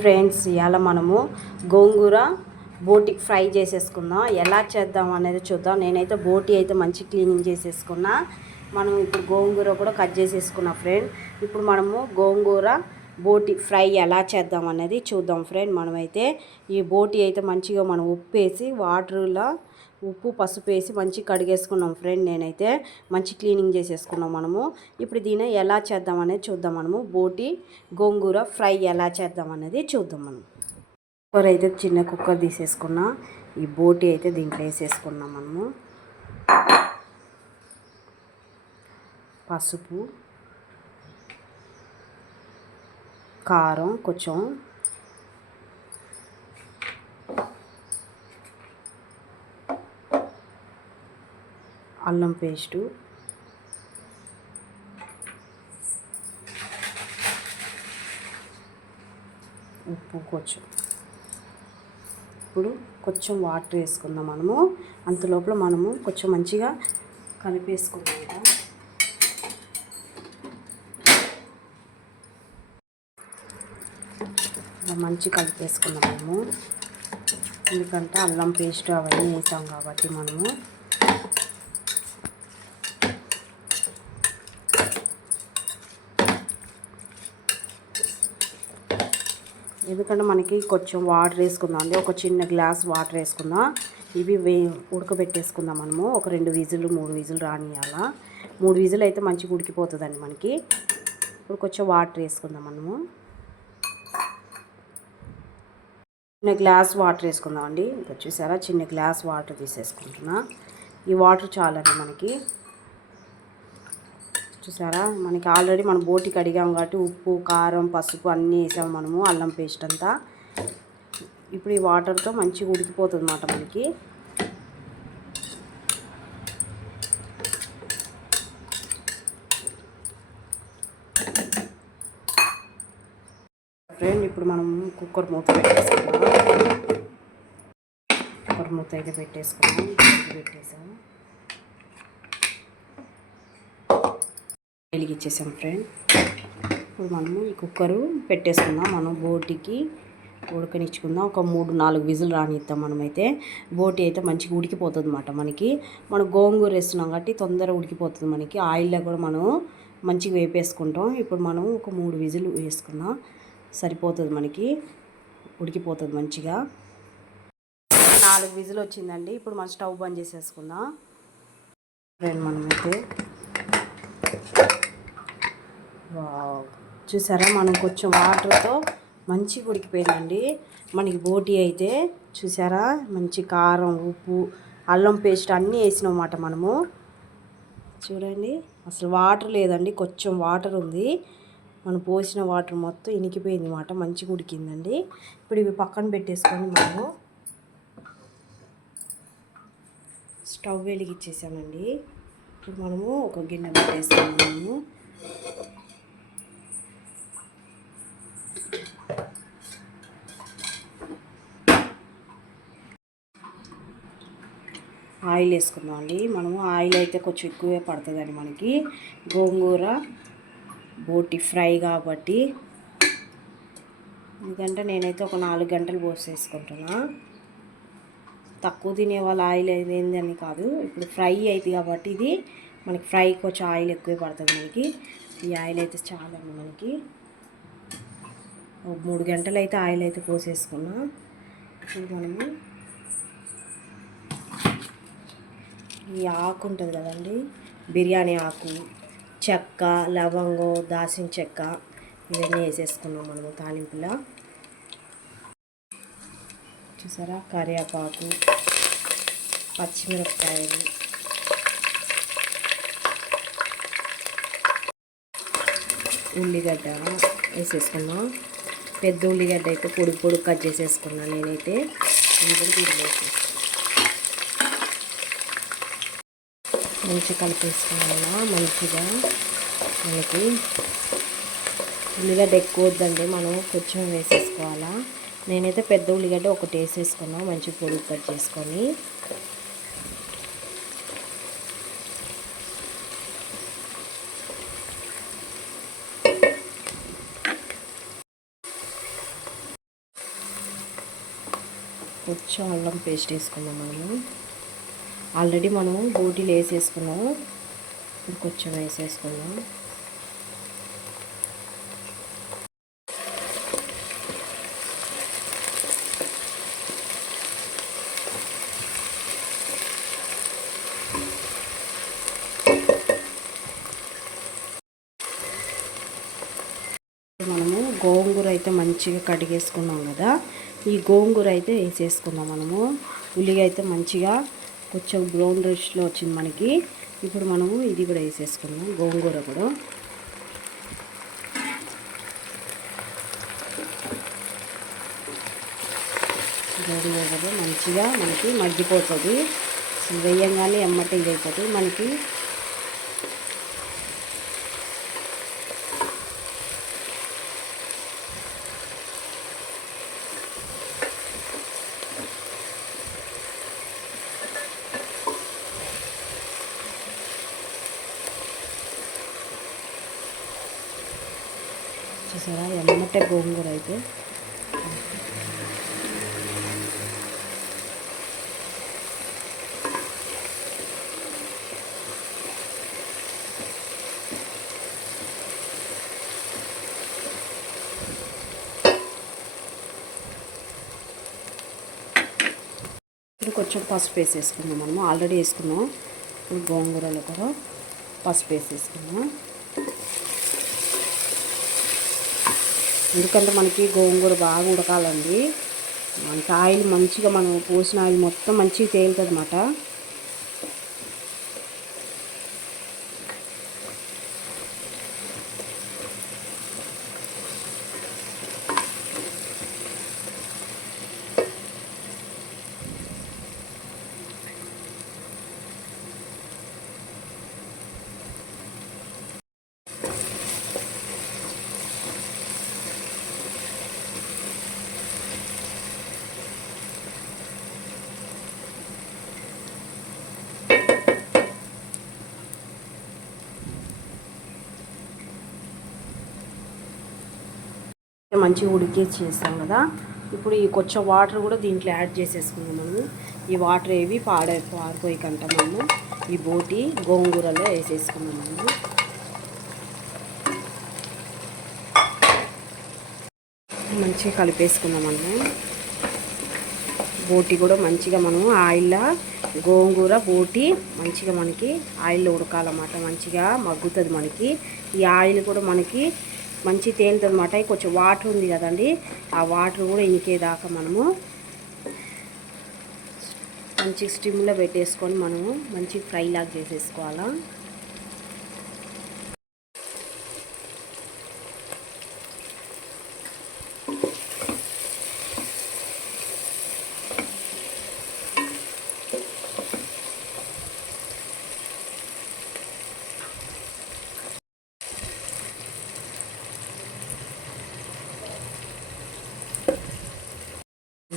Friends ఇవాళ మనము గోంగూర బోటికి fry చేసేసుకుందాం. ఎలా చేద్దాం అనేది చూద్దాం. నేనైతే బోటి అయితే మంచి క్లీనింగ్ చేసేసుకున్నా. మనం ఇప్పుడు గోంగూర కూడా కట్ చేసేసుకున్నా ఫ్రెండ్. ఇప్పుడు మనము గోంగూర బోటి ఫ్రై ఎలా చేద్దాం అనేది చూద్దాం ఫ్రెండ్. మనమైతే ఈ బోటి అయితే మంచిగా మనం ఉప్పేసి వాటర్లో ఉప్పు పసుపు వేసి మంచి కడిగేసుకున్నాం ఫ్రెండ్ నేనైతే. మంచి క్లీనింగ్ చేసేసుకున్నాం మనము. ఇప్పుడు దీన్ని ఎలా చేద్దాం అనేది చూద్దాం మనము. బోటి గోంగూర ఫ్రై ఎలా చేద్దాం అనేది చూద్దాం మనం. కుక్కర్ అయితే చిన్న కుక్కర్ తీసేసుకున్నా. ఈ బోటి అయితే దీంట్లో వేసేసుకున్నాం మనము. పసుపు కారం కొంచెం అల్లం పేస్టు. ఉప్పు కొంచెం. ఇప్పుడు కొంచెం వాటర్ వేసుకుందాం మనము. అంత లోపల మనము కొంచెం మంచిగా కలిపేసుకుందాం మంచి కలిపేసుకుందాం మనము. ఎందుకంటే అల్లం పేస్ట్ అవన్నీ వేసాం కాబట్టి మనము. ఎందుకంటే మనకి కొంచెం వాటర్ వేసుకుందాం అండి. ఒక చిన్న గ్లాస్ వాటర్ వేసుకుందాం. ఇవి వే ఉడకబెట్టేసుకుందాం మనము. ఒక రెండు విజులు మూడు విజులు రానియాల మూడు విజులు అయితే మంచిగా ఉడికిపోతుందండి మనకి. ఇప్పుడు కొంచెం వాటర్ వేసుకుందాం మనము. చిన్న గ్లాస్ వాటర్ వేసుకుందాం అండి. ఇంకా చూసారా? చిన్న గ్లాస్ వాటర్ తీసేసుకుంటున్నా. ఈ వాటర్ చాలండి మనకి. చూసారా? మనకి ఆల్రెడీ మనం బోటి కడిగాం కాబట్టి ఉప్పు కారం పసుపు అన్నీ వేసాము మనము అల్లం పేస్ట్ అంతా. ఇప్పుడు ఈ వాటర్తో మంచిగా ఉడికిపోతుంది అన్నమాట మనకి. ఫ్రెండ్ ఇప్పుడు మనం కుక్కర్ మూత పెట్టేసుకున్నాం కుక్కర్ మూత అయితే పెట్టేసుకున్నాం. పెట్టేసాము వెలిగించేసాం ఫ్రెండ్. ఇప్పుడు మనము ఈ కుక్కరు పెట్టేసుకుందాం. మనం బోటికి ఉడకనిచ్చుకుందాం. ఒక మూడు నాలుగు విజులు రానిద్దాం మనమైతే. బోటి అయితే మంచిగా ఉడికిపోతుంది అనమాట మనకి. మనం గోంగూర వేస్తున్నాం కాబట్టి తొందరగా ఉడికిపోతుంది మనకి. ఆయిల్లో కూడా మనం మంచిగా వేపేసుకుంటాం. ఇప్పుడు మనం ఒక మూడు విజులు వేసుకుందాం. సరిపోతుంది మనకి. ఉడికిపోతుంది మంచిగా. నాలుగు విజులు వచ్చిందండి. ఇప్పుడు మనం స్టవ్ బంద్ చేసేసుకుందాం. ఫ్రెండ్ మనమైతే చూసారా? మనం కొంచెం వాటర్తో మంచిగా ఉడికిపోయిందండి. మనకి బోటి అయితే చూసారా? మంచి కారం ఉప్పు అల్లం పేస్ట్ అన్నీ వేసినమాట మనము. చూడండి అసలు వాటర్ లేదండి కొంచెం వాటర్ ఉంది. మనం పోసిన వాటర్ మొత్తం ఇనికిపోయింది మాట మంచిగా ఉడికిందండి. ఇప్పుడు ఇవి పక్కన పెట్టేసుకొని మనము స్టవ్ వెలిగిచ్చేసామండి. ఇప్పుడు మనము ఒక గిన్నె పెట్టేసుకున్నాము ఆయిల్ వేసుకుందామండి. మనము ఆయిల్ అయితే కొంచెం ఎక్కువే పడుతుందండి మనకి. గోంగూర బోటి ఫ్రై కాబట్టి. ఎందుకంటే నేనైతే ఒక నాలుగు గంటలు పోసేసుకుంటున్నా. తక్కువ తినే వాళ్ళ ఆయిల్ ఏందని కాదు. ఇప్పుడు ఫ్రై అవుతుంది కాబట్టి ఇది మనకి ఫ్రై కొంచెం ఆయిల్ ఎక్కువే పడుతుంది మనకి. ఈ ఆయిల్ అయితే చాలండి మనకి. మూడు గంటలు అయితే ఆయిల్ అయితే పోసేసుకున్నా. ఇప్పుడు మనము ఈ ఆకు ఉంటుంది కదండి. బిర్యానీ ఆకు చెక్క లవంగం దాసిన చెక్క ఇవన్నీ వేసేసుకున్నాం మనము తాలింపులో. చూసారా? కరివేపాకు పచ్చిమిరపకాయలు. ఉల్లిగడ్డ వేసేసుకున్నాం. పెద్ద ఉల్లిగడ్డ అయితే పొడి పొడి కట్ చేసేసుకున్నాను నేనైతే. ఇంకొకటి దీంట్లో మంచిగా కలిపేసుకోవాలా మంచిగా. మనకి ఉల్లిగడ్డ ఎక్కువ వద్దండి మనం కొంచెం వేసేసుకోవాలా. నేనైతే పెద్ద ఉల్లిగడ్డ ఒకటి వేసేసుకున్నా మంచి పొడి కట్ చేసుకొని. కొంచెం అల్లం పేస్ట్ వేసుకుందాం మనము. ఆల్రెడీ మనం బోటీలు వేసేసుకున్నాము. ఇప్పుడు కొంచెం వేసేసుకుందాం. మనము గోంగూర అయితే మంచిగా కడిగేసుకున్నాం కదా. ఈ గోంగూర అయితే వేసేసుకున్నాం మనము. ఉల్లిగా అయితే మంచిగా కొంచెం బ్రౌన్ రెష్లో వచ్చింది మనకి. ఇప్పుడు మనము ఇది కూడా వేసేసుకున్నాం గోంగూర కూడా. గోంగూర కూడా మంచిగా మనకి మగ్గిపోతుంది. వేయంగానే ఎమ్మటి ఇది అయిపోతుంది మనకి చూసారా? ఎమ్మటే గోంగూర అయితే. ఇప్పుడు కొంచెం పసుపు వేసేసుకున్నాం మనము. ఆల్రెడీ వేసుకున్నాం. ఇప్పుడు గోంగూరలో కూడా పసుపు వేసేసుకున్నాం ఎందుకంటే మనకి గోంగూర బాగా ఉడకాలండి. మనకి ఆయిల్ మంచిగా మనం పోసిన ఆయిల్ మొత్తం మంచిగా తేలుతుంది అన్నమాట మంచిగా ఉడికేసి చేస్తాం కదా. ఇప్పుడు ఈ కొంచెం వాటర్ కూడా దీంట్లో యాడ్ చేసేసుకుందాం మనము ఈ వాటర్ ఏవి పాడే పారిపోయికంట మనము. ఈ బోటి గోంగూరలో వేసేసుకున్నాం మనము మంచిగా కలిపేసుకుందాం మనము బోటి కూడా మంచిగా మనము ఆయిల్లో గోంగూర బోటి మంచిగా మనకి ఆయిల్లో ఉడకాలన్నమాట. మంచిగా మగ్గుతుంది మనకి. ఈ ఆయిల్ కూడా మనకి మంచి తేలుతుంది అనమాట కొంచెం వాటర్ ఉంది కదండి. ఆ వాటర్ కూడా ఇంకేదాకా మనము మంచి స్టిమ్లో పెట్టేసుకొని మనము మంచి ఫ్రై లాగా చేసేసుకోవాలా.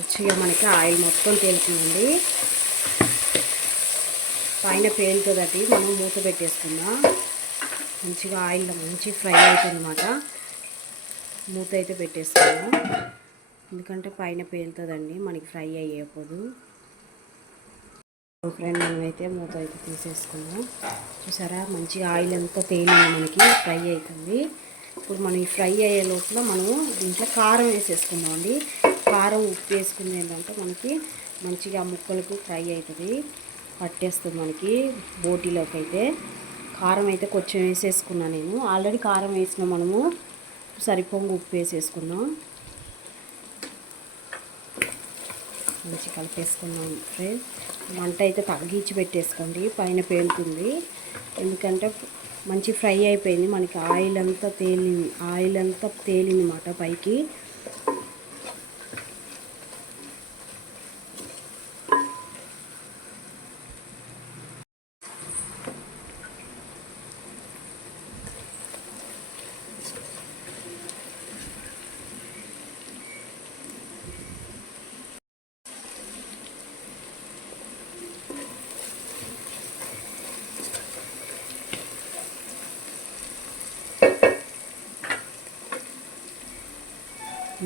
మంచిగా మనకి ఆయిల్ మొత్తం తేలుతుందండి. పైన పేలుతుందటి మనం మూత పెట్టేసుకుందాం. మంచిగా ఆయిల్లో మంచి ఫ్రై అవుతుందన్నమాట. మూత అయితే పెట్టేసుకుందాం. ఎందుకంటే పైన పేలుతుందండి మనకి ఫ్రై అయ్యేపోదు ఫ్రెండ్ మనమైతే మూత అయితే తీసేసుకుందాం. చూసారా మంచిగా ఆయిల్ అంతా తేలింది మనకి ఫ్రై అవుతుంది. ఇప్పుడు మనం ఈ ఫ్రై అయ్యే లోపల మనము దీంట్లో కారం వేసేసుకుందాం అండి కారం ఉప్పు వేసుకుంది ఏంటంటే మనకి మంచిగా ముక్కలకు ఫ్రై అవుతుంది పట్టేస్తుంది మనకి బోటీలోకి అయితే. కారం అయితే కొంచెం వేసేసుకున్నాను నేను. ఆల్రెడీ కారం వేసిన మనము సరిపోంగు ఉప్పు వేసేసుకున్నాం. మంచి కలిపేసుకున్నాం ఫ్రెండ్ మంట అయితే తగ్గించి పెట్టేసుకోండి పైన పేలుతుంది. ఎందుకంటే మంచి ఫ్రై అయిపోయింది. మనకి ఆయిల్ అంతా తేలింది ఆయిల్ అంతా తేలింది మాట పైకి.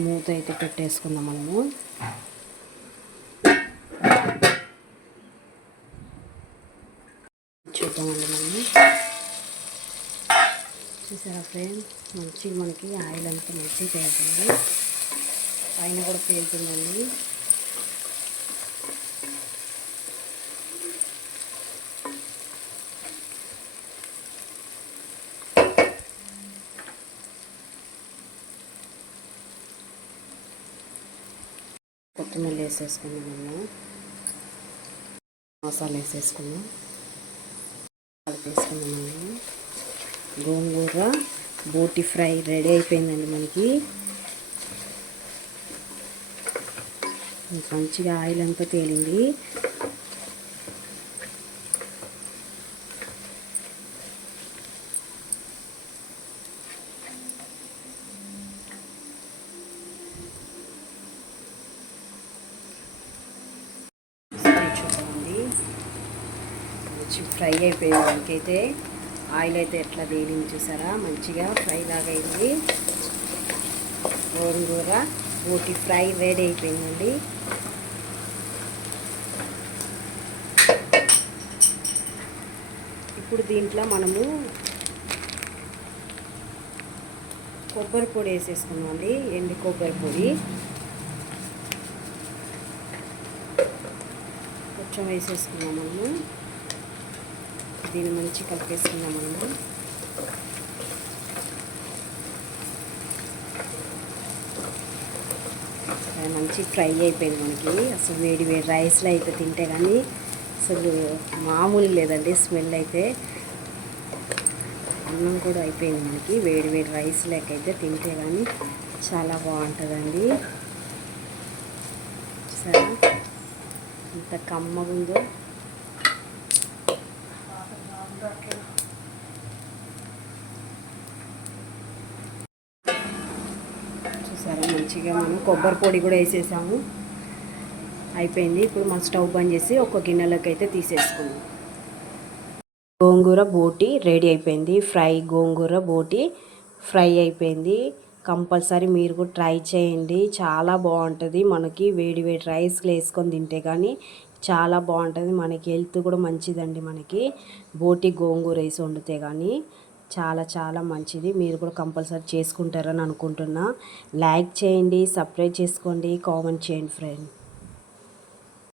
మూత అయితే పెట్టేసుకుందాం మనము. చూద్దామండి మనము. చూసారా ఫ్రెండ్స్? మంచిగా మనకి ఆయిల్ అంతా మంచిగా తేలుతుంది పైన కూడా తేలుతుందండి కొత్తిమీర వేసేసుకున్నాం. మసాలా వేసేసుకున్నాం వేసుకున్నామండి గోంగూర బోటి ఫ్రై రెడీ అయిపోయిందండి మనకి. మంచిగా ఆయిల్ అంతా తేలింది ఒకసారి చూడండి మంచి ఫ్రై అయిపోయింది ఆయిల్ అయితే ఎట్లా తేలింది చూసారా? మంచిగా ఫ్రై లాగా అయింది. గోంగూర బోటి ఫ్రై వేడి అయిపోయిందండి. ఇప్పుడు దీంట్లో మనము కొబ్బరి పొడి వేసేసుకున్నామండి ఎండు కొబ్బరి పొడి. కొంచెం వేసేసుకున్నాం మనము. దీన్ని మంచి కలిపేసుకుందాం మనము మంచి ఫ్రై అయిపోయింది మనకి. అసలు వేడి వేడి రైస్లో అయితే తింటే కానీ అసలు మామూలు లేదండి స్మెల్ అయితే. అన్నం కూడా అయిపోయింది మనకి. వేడి వేడి రైస్ లేకైతే అయితే తింటే కానీ చాలా బాగుంటుందండి. సరే ఎంత కమ్మగుందో. చూసారా మంచిగా మనం కొబ్బరి పొడి కూడా వేసేసాము. అయిపోయింది. ఇప్పుడు మనం స్టవ్ బంద్ చేసి ఒక గిన్నెలోకి అయితే తీసేసుకుందాం. గోంగూర బోటి రెడీ అయిపోయింది. ఫ్రై గోంగూర బోటి ఫ్రై అయిపోయింది. కంపల్సరీ మీరు కూడా ట్రై చేయండి. చాలా బాగుంటుంది. మనకి వేడి వేడి రైస్లు వేసుకొని తింటే కానీ చాలా బాగుంటుంది. మనకి హెల్త్ కూడా మంచిదండి మనకి. బోటి గోంగూర వేసి వండితే కానీ చాలా చాలా మంచిది. మీరు కూడా కంపల్సరీ చేసుకుంటారని అనుకుంటున్నా. లైక్ చేయండి సబ్స్క్రైబ్ చేసుకోండి కామెంట్ చేయండి ఫ్రెండ్.